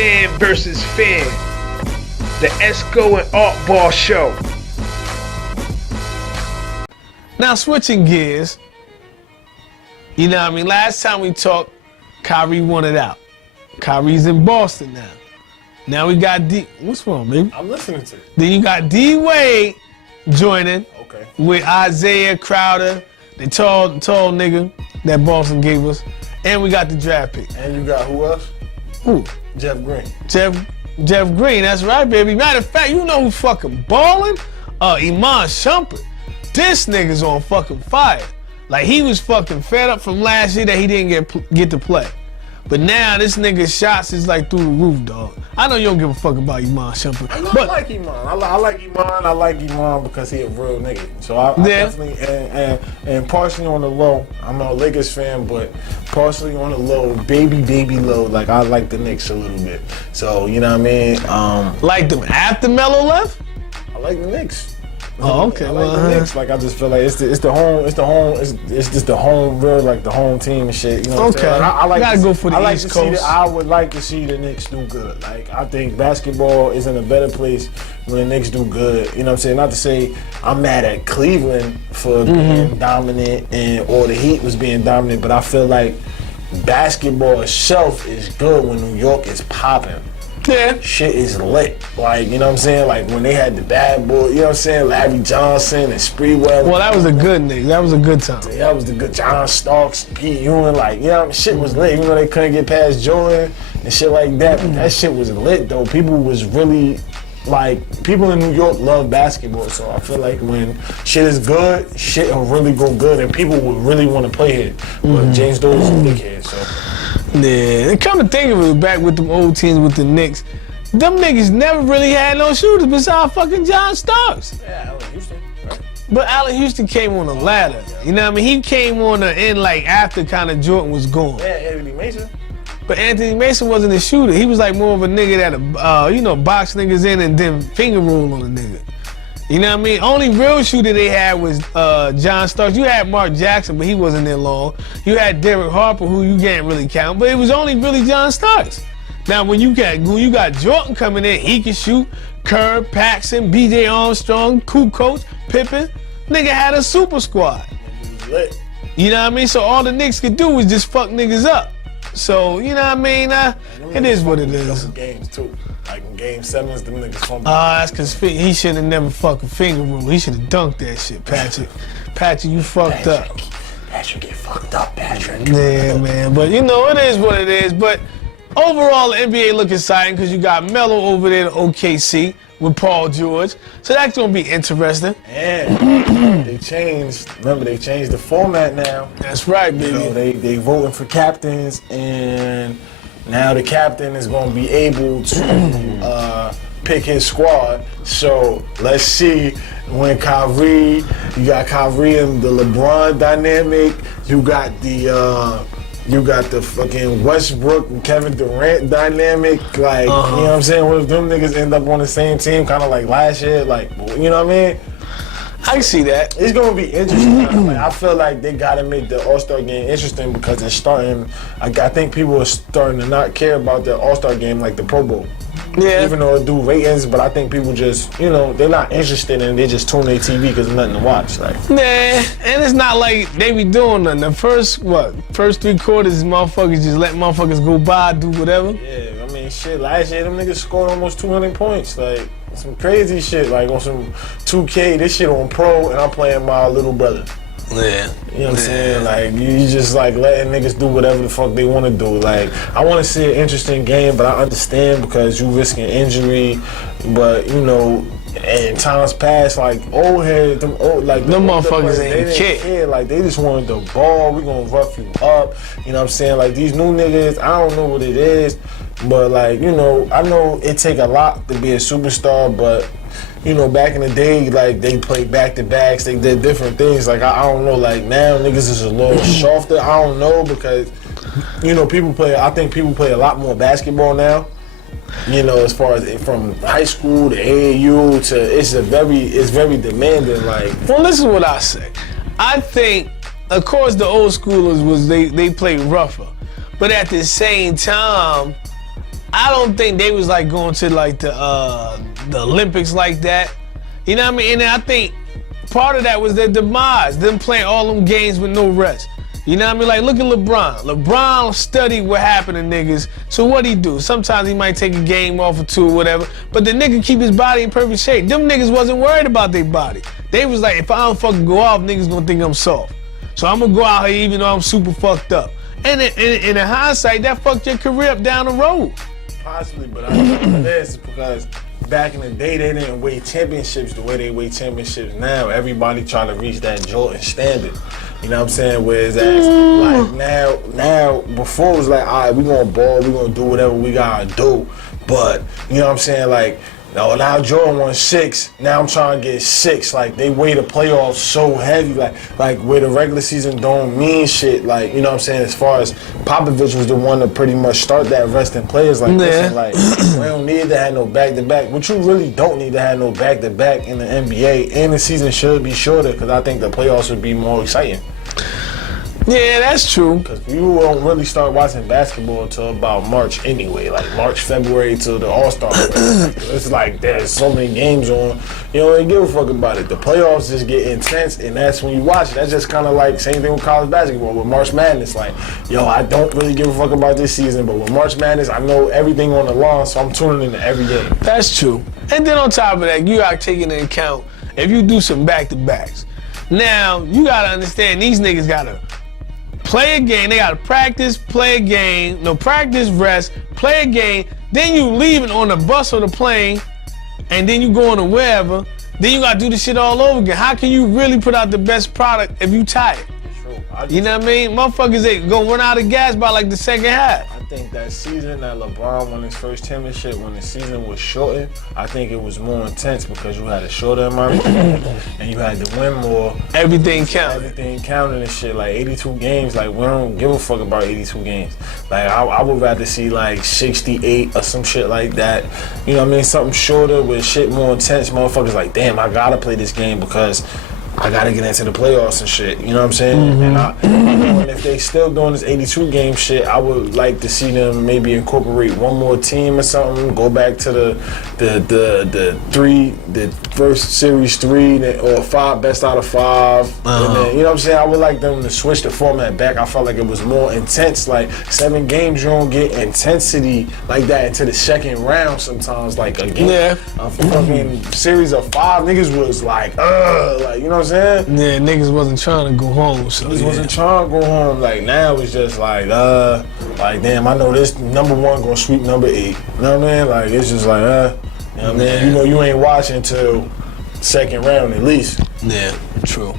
Fan versus Fan, the Esco and Art Ball Show. Now switching gears, you know what I mean? Last time we talked, Kyrie wanted out. Kyrie's in Boston now. Now we got D. What's wrong, baby? I'm listening to you. Then you got D Wade joining with Isaiah Crowder, the tall nigga that Boston gave us, and we got the draft pick. And you got who else? Who? Jeff Green. Jeff Green. That's right, baby. Matter of fact, you know who's fucking balling? Iman Shumpert. This nigga's on fucking fire. Like, he was fucking fed up from last year that he didn't get to play. But now this nigga's shots is like through the roof, dog. I know you don't give a fuck about Iman Shumpert. I like Iman. I like Iman because he a real nigga. So I definitely, and partially on the low, I'm a Lakers fan, but partially on the low, baby low, like I like the Knicks a little bit. So, you know what I mean? Like them after Melo left? I like the Knicks. Oh, okay. I like the Knicks. Like, I just feel like it's just the home, real, like the home team and shit. You know what I'm saying? Like, I like gotta go for the East Coast. I would like to see the Knicks do good. Like, I think basketball is in a better place when the Knicks do good. You know what I'm saying? Not to say I'm mad at Cleveland for being dominant or the Heat was being dominant, but I feel like basketball itself is good when New York is popping. Yeah. Shit is lit. Like, you know what I'm saying? Like when they had the bad boy, you know what I'm saying? Larry Johnson and Spreewell. Well, that was a good nigga. That was a good time. Yeah, that was the good John Starks, Pete Ewing, like, you know, shit was lit. Even though they couldn't get past Jordan and shit like that. But that shit was lit though. People was really like, people in New York love basketball. So I feel like when shit is good, shit will really go good and people would really want to play here. But James Dolan's a dickhead, so. Yeah, and come to think of it, back with them old teams with the Knicks, them niggas never really had no shooters besides fucking John Starks. Yeah, Allen Houston, right? But Allen Houston came on a ladder. You know what I mean? He came on the end like after kind of Jordan was gone. Yeah, Anthony Mason. But Anthony Mason wasn't a shooter. He was like more of a nigga that box niggas in and then finger roll on a nigga. You know what I mean? Only real shooter they had was John Starks. You had Mark Jackson, but he wasn't there long. You had Derek Harper, who you can't really count, but it was only really John Starks. Now, when you got Jordan coming in, he can shoot. Kerr, Paxson, B.J. Armstrong, Kukoc, Pippen. Nigga had a super squad. Lit. You know what I mean? So all the Knicks could do was just fuck niggas up. So, you know what I mean? It is what it is. Games too. Like in game 7s, them niggas fumbled. That's because he should have never fucking finger rolled. He should have dunked that shit, Patrick. Patrick, you fucked up. Patrick, get fucked up, Patrick. Yeah, man. But you know, it is what it is. But overall, the NBA look exciting because you got Melo over there to OKC with Paul George. So that's going to be interesting. And they changed the format now. That's right, baby. You know, they voting for captains, and now the captain is going to be able to pick his squad. So let's see when you got Kyrie and the LeBron dynamic. You got the fucking Westbrook and Kevin Durant dynamic. Like, you know what I'm saying? What if them niggas end up on the same team, kind of like last year? Like, you know what I mean? I can see that. It's gonna be interesting. Like, I feel like they gotta make the All-Star game interesting because it's starting. I think people are starting to not care about the All-Star game like the Pro Bowl. Yeah. Even though it do ratings, but I think people just, you know, they're not interested and they just tune their TV because there's nothing to watch. Like, nah, and it's not like they be doing nothing. The first 3 quarters, motherfuckers just let motherfuckers go by, do whatever. Yeah, I mean, shit. Last year, them niggas scored almost 200 points. Like, some crazy shit. Like on some 2K, this shit on Pro, and I'm playing my little brother. Yeah. You know what I'm saying? Like, you just like letting niggas do whatever the fuck they want to do. Like, I want to see an interesting game, but I understand because you risking injury. But, you know, in times past, like, old heads, them motherfuckers ain't care. Like, they just wanted the ball. We gonna rough you up. You know what I'm saying? Like, these new niggas, I don't know what it is. But, like, you know, I know it take a lot to be a superstar, but, you know, back in the day, like, they played back-to-backs, they did different things. Like, I don't know, like, now niggas is a little softer. I don't know, because, you know, I think people play a lot more basketball now. You know, as far as from high school to AAU to, it's very demanding, like. Well, this is what I say. I think, of course, the old schoolers they played rougher. But at the same time, I don't think they was like going to like the Olympics like that. You know what I mean? And I think part of that was their demise, them playing all them games with no rest. You know what I mean? Like, look at LeBron. LeBron studied what happened to niggas. So what he do? Sometimes he might take a game off or two or whatever, but the nigga keep his body in perfect shape. Them niggas wasn't worried about their body. They was like, if I don't fucking go off, niggas gonna think I'm soft. So I'm gonna go out here even though I'm super fucked up. And in hindsight, that fucked your career up down the road. Possibly, but I don't know this because back in the day, they didn't weigh championships the way they weigh championships now. Everybody trying to reach that Jordan standard. You know what I'm saying? Whereas like now, before it was like, all right, we gonna ball, we gonna do whatever we gotta do. But, you know what I'm saying? Like, now Jordan won 6, now I'm trying to get 6. Like, they weigh the playoffs so heavy, like where the regular season don't mean shit. Like, you know what I'm saying? As far as Popovich was the one to pretty much start that resting players like this. And like, we don't need to have no back-to-back. But you really don't need to have no back-to-back in the NBA. And the season should be shorter because I think the playoffs would be more exciting. Yeah, that's true. Because you don't really start watching basketball until about March anyway. Like March, February till the All-Star break. It's like there's so many games on. You don't even give a fuck about it. The playoffs just get intense, and that's when you watch it. That's just kind of like same thing with college basketball. With March Madness, like, yo, I don't really give a fuck about this season, but with March Madness, I know everything on the line, so I'm tuning into every game. That's true. And then on top of that, you got to take into account if you do some back-to-backs. Now, you got to understand these niggas got to play a game, they gotta practice, play a game, practice, rest, play a game, then you leaving on the bus or the plane, and then you going to wherever, then you gotta do the shit all over again. How can you really put out the best product if you tired? True. You know what I mean? Motherfuckers ain't gonna run out of gas by like the second half. I think that season that LeBron won his first championship, when the season was shortened, I think it was more intense because you had a shorter amount of games and you had to win more. Everything counted. Everything counted and shit. Like 82 games, like we don't give a fuck about 82 games. Like I would rather see like 68 or some shit like that. You know what I mean? Something shorter with shit more intense. Motherfuckers like, damn, I gotta play this game because I gotta get into the playoffs and shit. You know what I'm saying? Mm-hmm. And if they still doing this 82 game shit, I would like to see them maybe incorporate one more team or something. Go back to the first series 3 or 5 best out of 5. And then, you know what I'm saying? I would like them to switch the format back. I felt like it was more intense. Like 7 games, you don't get intensity like that into the second round sometimes. Like a game, a fucking series of 5 niggas was like you know what I'm saying? Yeah, niggas wasn't trying to go home. So niggas wasn't trying to go home. Like now it's just like damn, I know this number 1 gonna sweep number 8. You know what I mean? Like it's just like you know what I mean? You know you ain't watching till second round at least. Yeah, true.